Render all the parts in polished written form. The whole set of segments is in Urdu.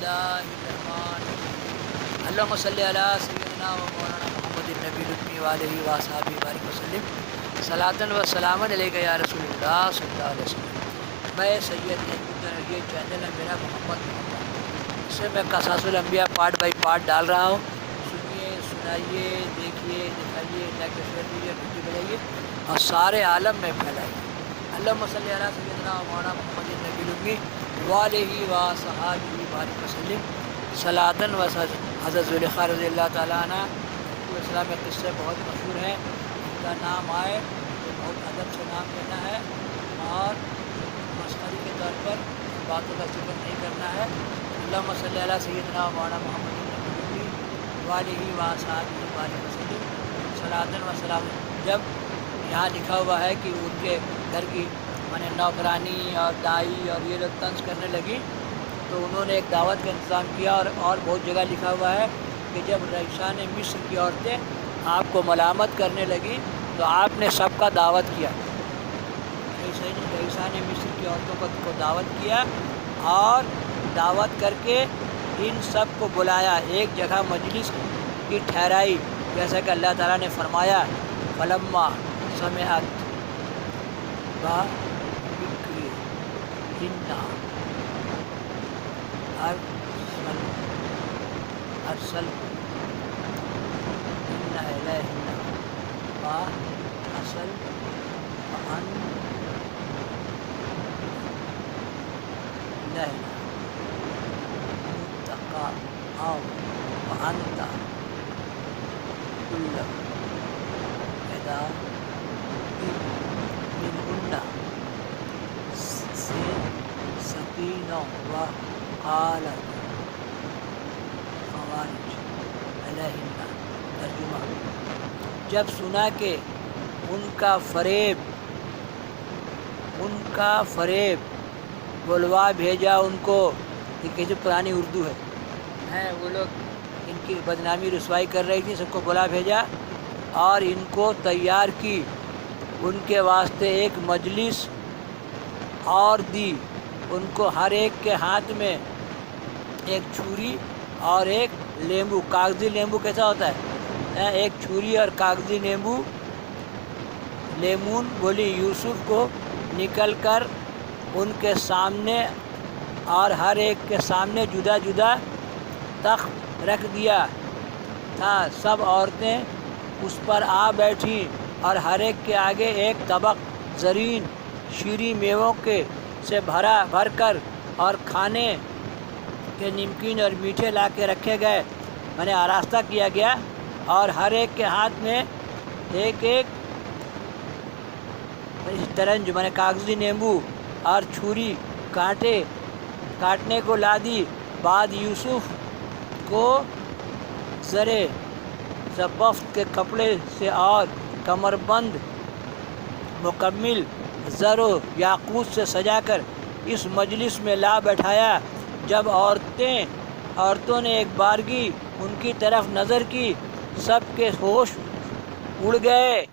الله الرحمن الرحيم اللهم صل على سيدنا ومولانا محمد النبي الأمي وآله وصحبه وبارك وسلم صلاۃ و سلام علیک یا رسول اللہ صلی اللہ علیہ وسلم۔ میں سید یہ چینل ہے میرا محمد اس سے میں قصص الانبیاء پارٹ بائی پارٹ ڈال رہا ہوں، سنیے، سنائیے، دیکھیے، دکھائیے، اللہ کے شیئر کیجیے، ویڈیو بنائیے اور سارے عالم میں پھیلائیے۔ اللہم صلی علی سیدنا و مولانا محمد النبی الأمی وآلہ وصحبہ وبارک وسلم صلاۃ و سلام۔ حضرت زلیخا رضی اللہ تعالیٰ عنہ اسلام میں قصے بہت مشہور ہیں، ان کا نام آئے تو بہت ادب سے نام لینا ہے اور مسخری کے طور پر باتوں کا ذکر نہیں کرنا ہے۔ اللہم صلی علی سیدنا و مولانا محمد النبی الأمی وآلہ وصحبہ وبارک وسلم صلاۃ و سلام۔ جب یہاں لکھا ہوا ہے کہ ان کے گھر کی نوکرانی اور دائی اور یہ لوگ طنز کرنے لگی تو انہوں نے ایک دعوت کا انتظام کیا، اور بہت جگہ لکھا ہوا ہے کہ جب رئیسان مصر کی عورتیں آپ کو ملامت کرنے لگی تو آپ نے سب کا دعوت کیا، رئیسان مصر کی عورتوں کو دعوت کیا اور دعوت کر کے ان سب کو بلایا، ایک جگہ مجلس کی ٹھہرائی، جیسا کہ اللہ تعالیٰ نے فرمایا فلما سمعت ارسل ان الیہن اصل ان لہن متقا او وانت کل ادا منہن سے سکینہ و قالت خوارج علیہن۔ ترجمہ: جب سنا کہ ان کا فریب بلوا بھیجا ان کو، یہ کیسے پرانی اردو ہے، وہ لوگ ان کی بدنامی رسوائی کر رہی تھی، سب کو بلا بھیجا اور ان کو تیار کی، ان کے واسطے ایک مجلس اور دی، ان کو ہر ایک کے ہاتھ میں ایک چھری اور ایک لیمبو، کاغذی لیمبو کیسا ہوتا ہے، ایک چھری اور کاغذی لیمبو، لیمون بولی یوسف کو نکل کر ان کے سامنے اور ہر ایک کے سامنے جدا جدا تخت رکھ دیا تھا، سب عورتیں اس پر آ بیٹھیں اور ہر ایک کے آگے ایک طبق زرین شیریں میووں کے سے بھر کر اور کھانے کے نمکین اور میٹھے لا کے رکھے گئے، آراستہ کیا گیا، اور ہر ایک کے ہاتھ میں ایک ترنج کاغذی نیمبو اور چھری کاٹنے کو لا دی۔ بعد یوسف کو زرے زبفت کے کپڑے سے اور کمر بند مکمل زر و یاقوت سے سجا کر اس مجلس میں لا بیٹھایا۔ جب عورتوں نے ایک بارگی ان کی طرف نظر کی، سب کے ہوش اڑ گئے،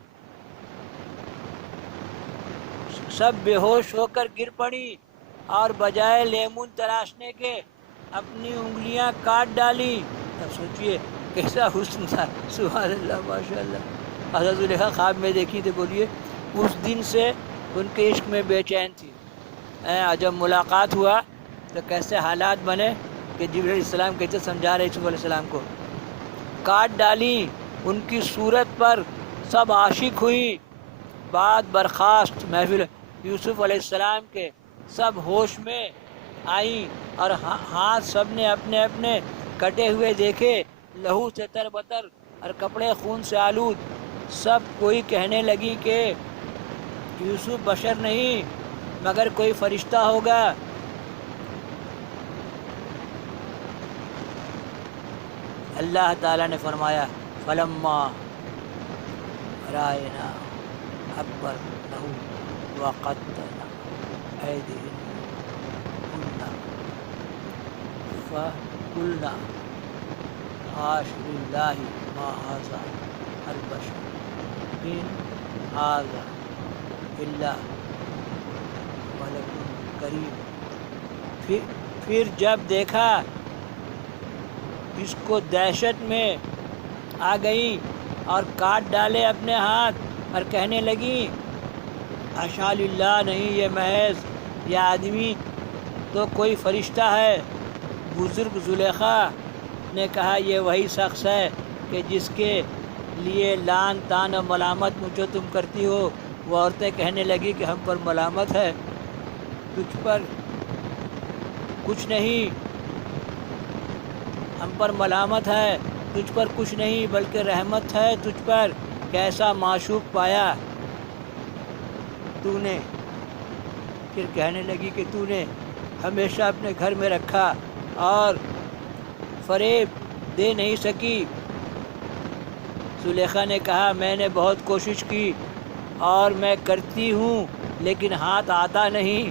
سب بے ہوش ہو کر گر پڑی اور بجائے لیمون تراشنے کے اپنی انگلیاں کاٹ ڈالی۔ اب سوچئے کیسا حسن تھا، سبحان اللہ، ماشاء اللہ۔ حضرت زلیخا خواب میں دیکھی تو بولیے اس دن سے ان کے عشق میں بے چین تھی، جب ملاقات ہوا تو کیسے حالات بنے کہ جبرائیل علیہ السلام کیسے سمجھا رہے یوسف علیہ السلام کو، کاٹ ڈالی ان کی صورت پر، سب عاشق ہوئی۔ بعد برخاست محفل یوسف علیہ السلام کے سب ہوش میں آئیں اور ہاتھ سب نے اپنے اپنے کٹے ہوئے دیکھے، لہو سے تر بتر اور کپڑے خون سے آلود۔ سب کوئی کہنے لگی کہ یوسف بشر نہیں مگر کوئی فرشتہ ہوگا۔ اللہ تعالیٰ نے فرمایا فلما رأینا اکبرنہ وقتلنا ایدیہن فقلنا حاش للہ ما ھذا البشر ان ھذا الا ملک کریم۔ پھر جب دیکھا اس کو دہشت میں آ گئیں اور کاٹ ڈالے اپنے ہاتھ اور کہنے لگیں حاشا للہ، نہیں، یہ محض یہ آدمی تو کوئی فرشتہ ہے۔ بزرگ زلیخا نے کہا یہ وہی شخص ہے کہ جس کے لیے لان تان و ملامت مجھے تم کرتی ہو۔ وہ عورتیں کہنے لگی کہ ہم پر ملامت ہے، تجھ پر کچھ نہیں، ہم پر ملامت ہے، تجھ پر کچھ نہیں بلکہ رحمت ہے تجھ پر، کیسا معشوق پایا تو نے۔ پھر کہنے لگی کہ تو نے ہمیشہ اپنے گھر میں رکھا اور فریب دے نہیں سکی۔ زلیخا نے کہا میں نے بہت کوشش کی اور میں کرتی ہوں لیکن ہاتھ آتا نہیں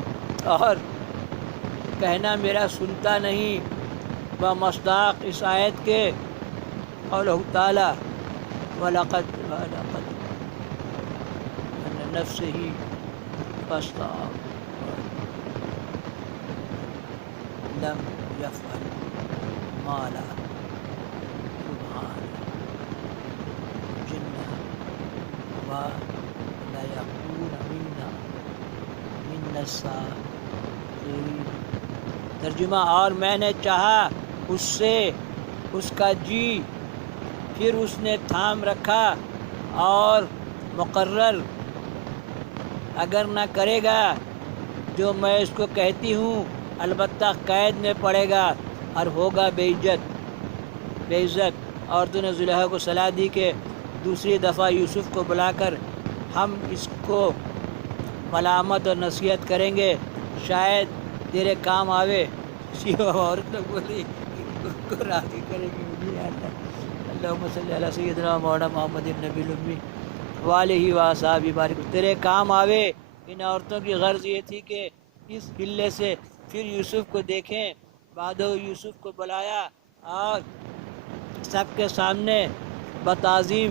اور کہنا میرا سنتا نہیں۔ بمصداق اس آیت کے قولہ تعالی وَلَقَدْ أَنَّ نَفْسِهِ فَاسْتَعَارَ لم يفعل ما لا سبحان جنہ وَلَيَكُونَ مِنَّ السَّاخِرِينَ۔ ترجمہ، اور میں نے چاہا اس سے اس کا جی، پھر اس نے تھام رکھا اور مقرر اگر نہ کرے گا جو میں اس کو کہتی ہوں البتہ قید میں پڑے گا اور ہوگا بے عزت۔ عورتوں نے زلیخا کو صلاح دی کہ دوسری دفعہ یوسف کو بلا کر ہم اس کو ملامت اور نصیحت کریں گے، شاید تیرے کام آوے۔ کسی عورت لوگ بولی ان کو راضی کرے گی مجھے اللہ۔ اللہم صلی علی سیدنا مولانا محمد النبی الامی وآلہ وصحبہ بارک۔ تیرے کام آوے۔ ان عورتوں کی غرض یہ تھی کہ اس حلے سے پھر یوسف کو دیکھیں۔ بعد یوسف کو بلایا اور سب کے سامنے بتعظیم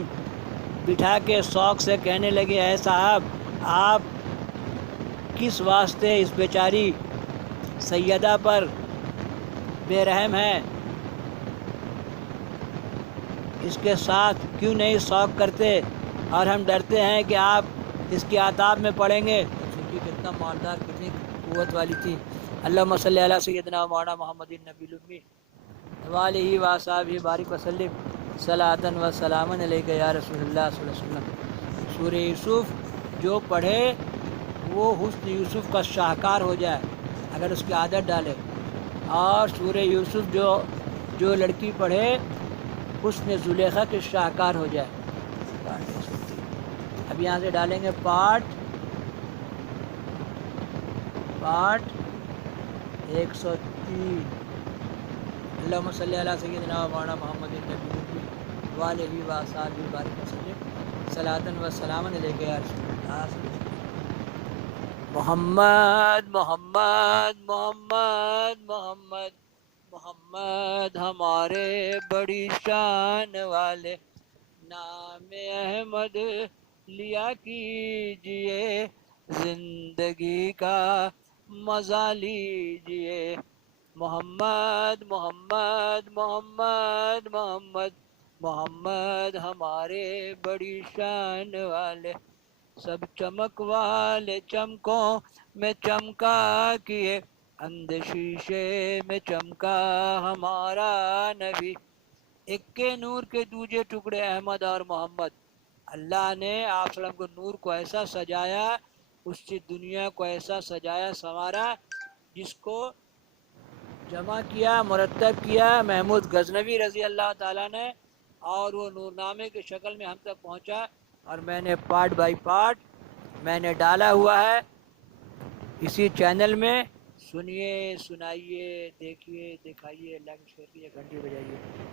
بٹھا کے شوق سے کہنے لگے اے صاحب، آپ کس واسطے اس بیچاری سیدہ پر بے رحم ہیں، اس کے ساتھ کیوں نہیں شوق کرتے، اور ہم ڈرتے ہیں کہ آپ اس کے عذاب میں پڑیں گے۔ کتنا مالدار، کتنی قوت والی تھی۔ اللہم صلی علی سیدنا مولانا محمد النبی الامی وآلہ وصحبہ بارک وسلم صلاۃ و سلام علیک یا رسول اللہ صلی اللہ علیہ وسلم۔ سورہ یوسف جو پڑھے وہ حسن یوسف کا شاہکار ہو جائے اگر اس کی عادت ڈالے، اور سورہ یوسف جو لڑکی پڑھے حسن زلیخا کے شاہکار ہو جائے۔ اب یہاں سے ڈالیں گے پارٹ 103۔ اللہم صلی علی سیدنا مولانا محمد النبی الامی وآلہ وصحبہ بارک وسلم صلاۃ و سلام علیک یا رسول اللہ۔ محمد محمد محمد محمد محمد ہمارے بڑی شان والے، نام احمد لیا کیجئے، زندگی کا مزہ لیجئے۔ محمد محمد محمد محمد محمد ہمارے بڑی شان والے، سب چمک والے چمکوں میں چمکا کیے، اندھ شیشے میں چمکا ہمارا نبی۔ ایک کے نور کے دوجے ٹکڑے احمد اور محمد۔ اللہ نے آپ صلی اللہ علیہ وسلم کو نور کو ایسا سجایا، اس سے دنیا کو ایسا سجایا سنوارا، جس کو جمع کیا، مرتب کیا محمود غزنوی رضی اللہ تعالیٰ نے، اور وہ نور نامے کی شکل میں ہم تک پہنچا، اور میں نے پارٹ بائی پارٹ میں نے ڈالا ہوا ہے اسی چینل میں۔ سنیے، سنائیے، دیکھیے، دکھائیے، لائک شیئر کیجیے، گھنٹی بجائیے۔